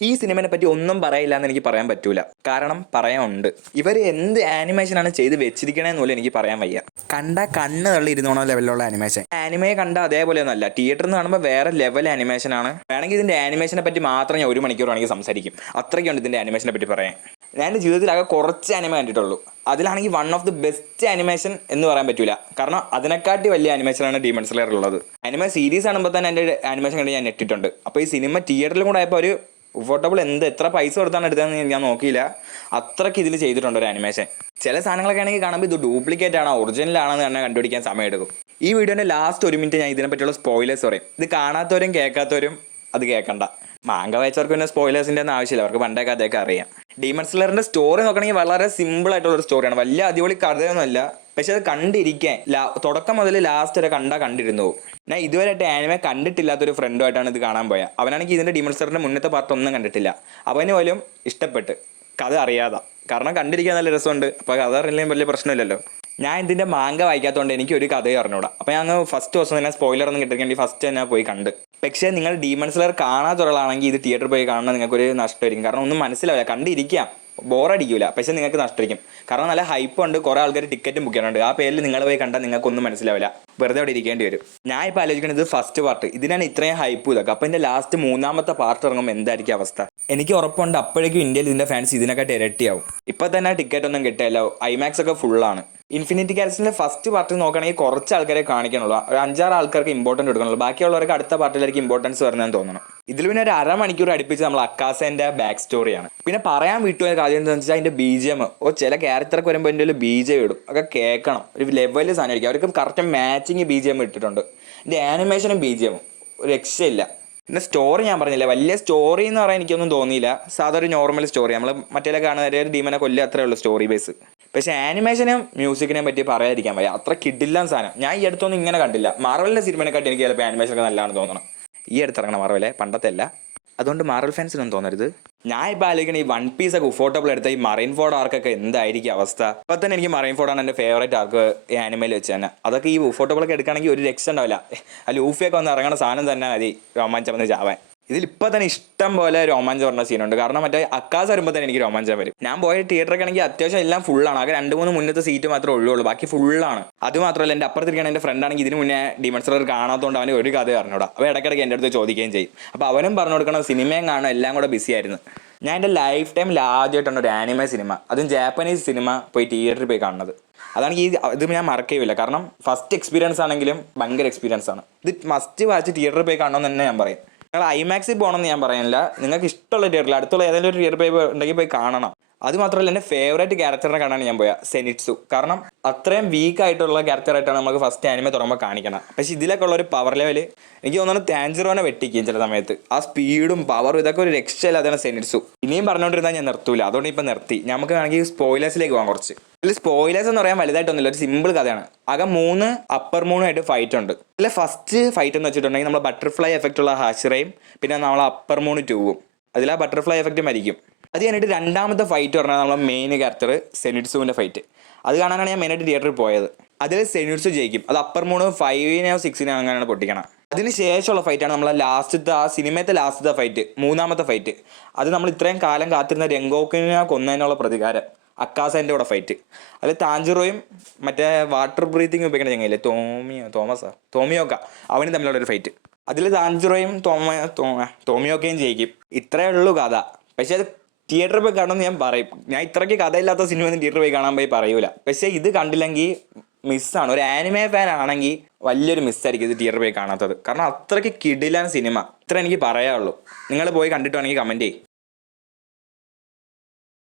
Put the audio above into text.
ഈ സിനിമയെ പറ്റി ഒന്നും പറയില്ല എന്ന് എനിക്ക് പറയാൻ പറ്റൂല. കാരണം പറയാനുണ്ട്. ഇവർ എന്ത് ആനിമേഷനാണ് ചെയ്ത് വെച്ചിരിക്കണേന്ന് പോലും എനിക്ക് പറയാൻ വയ്യ. കണ്ട കണ്ണ് തള്ളി ഇരുന്നോണ ലെവലിലുള്ള ആനിമേഷൻ. ആനിമയെ കണ്ട അതേപോലെയൊന്നുമല്ല. തിയേറ്ററിൽ നിന്ന് കാണുമ്പോൾ വേറെ ലെവൽ ആനിമേഷനാണ്. വേണമെങ്കിൽ ഇതിന്റെ ആനിമേഷനെ പറ്റി മാത്രം ഞാൻ 1 മണിക്കൂർ വേണമെങ്കിൽ സംസാരിക്കും. അത്രയ്ക്കുണ്ട് ഇതിന്റെ ആനിമേഷനെ പറ്റി പറയാൻ. ഞാൻ എൻ്റെ ജീവിതത്തിൽ ആകെ കുറച്ച് ആനിമ കണ്ടിട്ടുള്ളൂ. അതിലാണെങ്കിൽ one of the best animation എന്ന് പറയാൻ പറ്റൂല. കാരണം അതിനെക്കാട്ടി വലിയ ആനിമേഷനാണ് ഡീമൺ സ്ലെയർ ഉള്ളത്. ആനിമ സീരീസ് കാണുമ്പോൾ തന്നെ എൻ്റെ ആനിമേഷൻ കണ്ട് ഞാൻ ഞെട്ടിട്ടുണ്ട്. അപ്പോൾ ഈ സിനിമ തിയേറ്ററിലും കൂടെ ആയപ്പോൾ ഒരു അഫോർഡബിൾ എത്ര പൈസ കൊടുത്താണ് എടുത്തതെന്ന് ഞാൻ നോക്കിയില്ല. അത്രയ്ക്ക് ഇതിൽ ചെയ്തിട്ടുണ്ട് ഒരു ആനിമേഷൻ. ചില സാധനങ്ങളൊക്കെ ആണെങ്കിൽ കാണുമ്പോൾ ഇത് ഡ്യൂപ്ലിക്കേറ്റ് ആണോ ഒറിജിനൽ ആണെന്ന് തന്നെ കണ്ടുപിടിക്കാൻ സമയമെടുക്കും. ഈ വീഡിയോൻ്റെ ലാസ്റ്റ് 1 മിനിറ്റ് ഞാൻ ഇതിനെപ്പറ്റിയുള്ള സ്പോയിലേഴ്സ് പറയും. ഇത് കാണാത്തവരും കേൾക്കാത്തവരും അത് കേൾക്കണ്ട. മാങ്ക വായിച്ചവർക്ക് പിന്നെ സ്പോയിലേഴ്സിൻ്റെ ഒന്നും ആവശ്യമില്ല. അവർക്ക് പണ്ടേ കഥയൊക്കെ അറിയാം. ഡീമൺ സ്ലെയറിൻ്റെ സ്റ്റോറി നോക്കണമെങ്കിൽ വളരെ സിമ്പിൾ ആയിട്ടുള്ളൊരു സ്റ്റോറിയാണ്. വലിയ അടിപൊളി കഥയൊന്നുമല്ല. പക്ഷെ അത് കണ്ടിരിക്കാൻ തുടക്കം മുതൽ ലാസ്റ്റ് വരെ കണ്ടിരുന്നു. ഞാൻ ഇതുവരെയായിട്ട് ആനിമെ കണ്ടിട്ടില്ലാത്തൊരു ഫ്രണ്ടുമായിട്ടാണ് ഇത് കാണാൻ പോയത്. അവനാണെങ്കിൽ ഇതിൻ്റെ ഡീമൺ സ്ലെയറിൻ്റെ മുന്നത്തെ പാർട്ട് ഒന്നും കണ്ടിട്ടില്ല. അവന് പോലും ഇഷ്ടപ്പെട്ട് കഥ അറിയാതെ. കാരണം കണ്ടിരിക്കാൻ നല്ല രസമുണ്ട്. അപ്പോൾ കഥ അറിയില്ലെങ്കിൽ വലിയ പ്രശ്നമില്ലല്ലോ. ഞാൻ ഇതിൻ്റെ മാങ്ക വായിക്കാത്തതുകൊണ്ട് എനിക്ക് ഒരു കഥയും അറിഞ്ഞൂടാ. അപ്പോൾ ഞാൻ ഫസ്റ്റ് ദിവസം തന്നെ സ്പോയിലർ ഒന്നും കിട്ടിയെങ്കിൽ ഫസ്റ്റ് തന്നെ പോയി കണ്ട്. പക്ഷേ നിങ്ങൾ ഡീമൺ സ്ലെയർ കാണാത്ത ഒരാളാണെങ്കിൽ ഇത് തിയേറ്ററിൽ പോയി കാണുന്നത് നിങ്ങൾക്കൊരു നഷ്ടമായിരിക്കും. കാരണം ഒന്നും മനസ്സിലാവില്ല. കണ്ടിരിക്കാം, ബോറടിക്കില്ല. പക്ഷെ നിങ്ങൾക്ക് നഷ്ടമായിരിക്കും. കാരണം നല്ല ഹൈപ്പ് ഉണ്ട്. കുറേ ആൾക്കാർ ടിക്കറ്റും ബുക്ക് ചെയ്യാനുണ്ട്. ആ പേരിൽ നിങ്ങൾ പോയി കണ്ടാൽ നിങ്ങൾക്കൊന്നും മനസ്സിലാവില്ല. വെറുതെ അവിടെ ഇരിക്കേണ്ടി വരും. ഞാൻ ഇപ്പോൾ ആലോചിക്കുന്നത് ഇത് ഫസ്റ്റ് പാർട്ട്. ഇതിനാണ് ഇത്രയും ഹൈപ്പ് ഇതൊക്കെ. അപ്പോൾ ഇതിൻ്റെ ലാസ്റ്റ് 3ാമത്തെ പാർട്ട് ഇറങ്ങുമ്പോൾ എന്തായിരിക്കും അവസ്ഥ? എനിക്ക് ഉറപ്പുണ്ട് അപ്പോഴേക്കും ഇന്ത്യയിൽ ഇതിൻ്റെ ഫാൻസ് ഇതിനെക്കാട്ടി ഇരട്ടിയാവും. ഇപ്പോൾ തന്നെ ടിക്കറ്റ് ഒന്നും കിട്ടില്ല. ഐമാക്സ് ഒക്കെ ഫുള്ളാണ്. ഇൻഫിനിറ്റി ഗാലക്സിൻ്റെ ഫസ്റ്റ് പാർട്ട് നോക്കുകയാണെങ്കിൽ കുറച്ച് ആൾക്കാരെ കാണിക്കാനുള്ളൂ. ഒരു 5-6 ആൾക്കാർക്ക് ഇമ്പോർട്ടൻറ്റ് കൊടുക്കണുള്ളൂ. ബാക്കിയുള്ളവർക്ക് അടുത്ത പാർട്ടിലേക്ക് ഇമ്പോർട്ടൻസ് വരുന്നതെന്ന് തോന്നണം. ഇതിൽ പിന്നെ ഒരു അരമണിക്കൂർ അടുപ്പിച്ച് നമ്മൾ അക്കാസേൻ്റെ ബാക്ക് സ്റ്റോറിയാണ്. പിന്നെ പറയാൻ വിട്ടുപോയ കാര്യം എന്താണെന്ന് വെച്ചാൽ അതിൻ്റെ BGM ചില ക്യാരക്ടർക്ക് വരുമ്പോൾ എൻ്റെ ഒരു BGM ഇടും. ഒക്കെ കേൾക്കണം. ഒരു ലെവലിൽ സാധനമായിരിക്കും. അവർക്ക് കറക്റ്റ് മാച്ചിങ് BGM ഇട്ടിട്ടുണ്ട്. എൻ്റെ ആനിമേഷനും BGM ഒരു രക്ഷയില്ല. പിന്നെ സ്റ്റോറി ഞാൻ പറഞ്ഞില്ല. വലിയ സ്റ്റോറി എന്ന് പറയാൻ എനിക്കൊന്നും തോന്നിയില്ല. സാധാ ഒരു നോർമൽ സ്റ്റോറി. നമ്മൾ മറ്റേ കാണുന്ന ഡീമനെ കൊല്ലുക അത്രേ ഉള്ളൂ സ്റ്റോറി ബേസ്. പക്ഷേ ആനിമേഷനും മ്യൂസിക്കിനെ പറ്റി പറയാതിരിക്കാൻ വയ്യ. അത്ര കിഡില്ലാൻ സാധനം. ഞാൻ ഈ അടുത്തൊന്നും ഇങ്ങനെ കണ്ടില്ല. മാർവലിൻ്റെ സിനിമനെക്കാട്ടി എനിക്ക് ചിലപ്പോൾ ആനിമേഷനൊക്കെ നല്ലതാണെന്ന് തോന്നണം. ഈ അടുത്തിറങ്ങണം മാർവലെ, പണ്ടത്തെ അല്ല. അതുകൊണ്ട് മാർവൽ ഫാൻസിനൊന്നും തോന്നരുത്. ഞാൻ ഇപ്പോൾ ആലോചിക്കണം ഈ 1 Piece ഒക്കെ ഉഫോർട്ടബിൾ എടുത്ത ഈ മറൈൻ ഫോർഡ് ആർക്കൊക്കെ എന്തായിരിക്കും അവസ്ഥ? അപ്പോൾ തന്നെ എനിക്ക് മറൈൻ ഫോർഡാണ് എൻ്റെ ഫേവറേറ്റ് ആർക്ക് ഈ ആനിമയിൽ വെച്ച് തന്നെ. അതൊക്കെ ഈ ഉഫോർട്ടബിളൊക്കെ എടുക്കുകയാണെങ്കിൽ ഒരു രക്ഷ ഉണ്ടാവില്ല. ആ ലൂഫിയൊക്കെ വന്ന് ഇറങ്ങുന്ന സാധനം തന്നെ മതി രോമാഞ്ചം വന്ന് ചാവാൻ. ഇതിലിപ്പോൾ തന്നെ ഇഷ്ടം പോലെ രോമാഞ്ചം പറഞ്ഞ സീനുണ്ട്. കാരണം മറ്റേ അക്കാസ് വരുമ്പോൾ തന്നെ എനിക്ക് രോമാഞ്ചം വരും. ഞാൻ പോയ തിയേറ്ററൊക്കെ ആണെങ്കിൽ അത്യാവശ്യം എല്ലാം ഫുള്ളാണ്. ആകെ 2-3 മുന്നത്തെ സീറ്റ് മാത്രമേ ഉള്ളൂ. ബാക്കി ഫുള്ളാണ്. അത് മാത്രമല്ല എൻ്റെ അപ്പുറത്തിരിക്കുകയാണ് എൻ്റെ ഫ്രണ്ടാണെങ്കിൽ ഇതിന് മുന്നേ ഡീമൺ സ്ലെയർ കാണാത്തതുകൊണ്ട് അവന് ഒരു കഥ അറിഞ്ഞൂടാ. അപ്പോൾ ഇടയ്ക്കിടയ്ക്ക് എൻ്റെ അടുത്ത് ചോദിക്കുകയും ചെയ്യും. അപ്പോൾ അവനും പറഞ്ഞു കൊടുക്കണം. സിനിമയും കാണും, എല്ലാം കൂടെ ബിസി ആയിരുന്നു. ഞാൻ എൻ്റെ ലൈഫ് ടൈമിൽ ആദ്യമായിട്ടാണ് ഒരു ആനിമേ സിനിമ, അതും ജാപ്പനീസ് സിനിമ പോയി തിയേറ്ററിൽ പോയി കാണുന്നത്. അതാണ് ഇത് ഞാൻ മറക്കുകയില്ല. കാരണം ഫസ്റ്റ് എക്സ്പീരിയൻസ് ആണെങ്കിലും ഭയങ്കര എക്സ്പീരിയൻസ് ആണ്. ഇത് മസ്റ്റ് വാച്ച് തിയേറ്ററിൽ പോയി കാണണമെന്ന് തന്നെ ഞാൻ പറയും. നിങ്ങൾ ഐമാക്സിൽ പോകണമെന്ന് ഞാൻ പറയുന്നില്ല. നിങ്ങൾക്ക് ഇഷ്ടമുള്ള തിയേറ്ററിൽ അടുത്തുള്ള ഏതെങ്കിലും ഒരു തിയേറ്ററിൽ പോയി ഉണ്ടെങ്കിൽ പോയി കാണണം. അത് മാത്രമല്ല എൻ്റെ ഫേവറേറ്റ് ക്യാരക്ടറിനെ കാണാൻ ഞാൻ പോയ സെനിറ്റ്സു. കാരണം അത്രയും വീക്കായിട്ടുള്ള ക്യാരക്ടറായിട്ടാണ് നമുക്ക് ഫസ്റ്റ് ആനിമെ തുടങ്ങുമ്പോൾ കാണിക്കണം. പക്ഷേ ഇതിലൊക്കെ ഉള്ള ഒരു പവർ ലെവൽ എനിക്ക് തോന്നുന്നു ടാൻജിറോനെ വെട്ടിക്കും ചില സമയത്ത്. ആ സ്പീഡും പവറും ഇതൊക്കെ ഒരു രക്ഷയില്ലാതെയാണ് സെനിറ്റ്സു. ഇനിയും പറഞ്ഞുകൊണ്ടിരുന്നാൽ ഞാൻ നിർത്തൂല. അതുകൊണ്ട് ഇപ്പം നിർത്തി. നമുക്ക് വേണമെങ്കിൽ സ്പോയിലേഴ്സിലേക്ക് പോകാം. കുറച്ച് ഇതിൽ സ്പോയിലേഴ്സ് എന്ന് പറയാൻ വലുതായിട്ടൊന്നുമില്ല. ഒരു സിമ്പിൾ കഥയാണ്. ആകെ 3 അപ്പർ മൂണുമായിട്ട് ഫൈറ്റ് ഉണ്ട്. ഇതിലെ ഫസ്റ്റ് ഫൈറ്റ് എന്ന് വെച്ചിട്ടുണ്ടെങ്കിൽ നമ്മൾ ബട്ടർഫ്ലൈ എഫക്റ്റ് ഉള്ള ഹാഷിറയും പിന്നെ നമ്മൾ അപ്പർ മൂണ് 2ഉം. അതിൽ ആ ബട്ടർഫ്ലൈ എഫക്റ്റ് മരിക്കും. അത് കഴിഞ്ഞിട്ട് 2ാമത്തെ ഫൈറ്റ് പറഞ്ഞാൽ നമ്മളെ മെയിൻ ക്യാരക്ടർ സെനിറ്റ്സുവിൻ്റെ ഫൈറ്റ്. അത് കാണാനാണ് ഞാൻ മെയിനായിട്ട് തിയേറ്ററിൽ പോയത്. അതിൽ സെനിറ്റ്സു ജയിക്കും. അത് അപ്പർ മൂണ് 5-നോ 6-നോ അങ്ങനെയാണ് പൊട്ടിക്കണം. അതിന് ശേഷമുള്ള ഫൈറ്റാണ് നമ്മളെ ലാസ്റ്റത്തെ ആ സിനിമയത്തെ ലാസ്റ്റത്തെ ഫൈറ്റ്, 3ാമത്തെ ഫൈറ്റ്. അത് നമ്മൾ ഇത്രയും കാലം കാത്തിരുന്ന രംഗോക്കിനെ കൊന്നതിനുള്ള പ്രതികാരം, അക്കാസേൻ്റെ കൂടെ ഫൈറ്റ്. അതിൽ താഞ്ചിറോയും മറ്റേ വാട്ടർ ബ്രീത്തിങ് ഉപയോഗിക്കുന്ന ചങ്ങയില്ലേ തോമിയോക്ക, അവനും തമ്മിലുള്ള ഒരു ഫൈറ്റ്. അതിൽ താഞ്ചിറോയും തോമിയോക്കയും ജയിക്കും. ഇത്രയേ ഉള്ളൂ കഥ. പക്ഷേ അത് തിയേറ്ററിൽ പോയി കാണുമെന്ന് ഞാൻ പറയും. ഞാൻ ഇത്രയ്ക്ക് കഥയില്ലാത്ത സിനിമയൊന്നും തിയേറ്ററിൽ പോയി കാണാൻ പോയി പറയൂല. പക്ഷേ ഇത് കണ്ടില്ലെങ്കിൽ മിസ്സാണ്. ഒരു ആനിമേ ഫാൻ ആണെങ്കിൽ വലിയൊരു മിസ്സായിരിക്കും ഇത് തിയേറ്ററിൽ പോയി കാണാത്തത്. കാരണം അത്രയ്ക്ക് കിടിലൻ സിനിമ. ഇത്ര എനിക്ക് പറയാനുള്ളൂ. നിങ്ങൾ പോയി കണ്ടിട്ട് വേണമെങ്കിൽ കമൻറ്റ് ചെയ്യും.